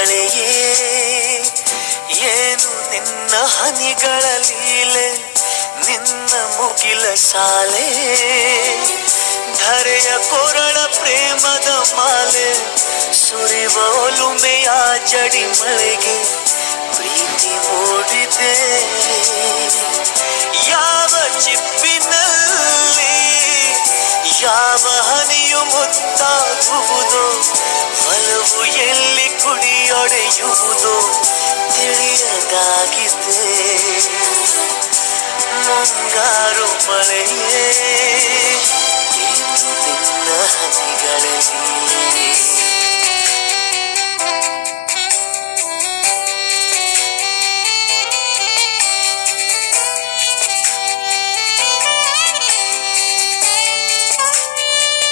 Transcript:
ಮಳೆಯೇ ಏನು ನಿನ್ನ ಹನಿಗಳ ಲೀಲೆ, ನಿನ್ನ ಮುಗಿಲ ಸಾಲೆ ಧರೆಯ ಕೊರಳ ಪ್ರೇಮದ ಮಾಲೆ, ಸುರಿವ ಒಲುಮೆಯ ಜಡಿ ಮಳೆಗೆ ಪ್ರೀತಿ ಮೂಡಿದೆ. ಯಾವ ಚಿಪ್ಪಿನಲ್ಲಿ ಯಾವ ಹನಿಯು ಮುತ್ತಾಗುವುದೋ, ಒಲವು ಎಲ್ಲಿ ಕುಡಿಯೊಡೆಯುವುದೋ ತಿಳಿಯದಾಗಿದೆ. ಮುಂಗಾರು ಮಳೆಯೇ ಏನು ನಿನ್ನ ಹನಿಗಳಲ್ಲಿ